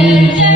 Amen.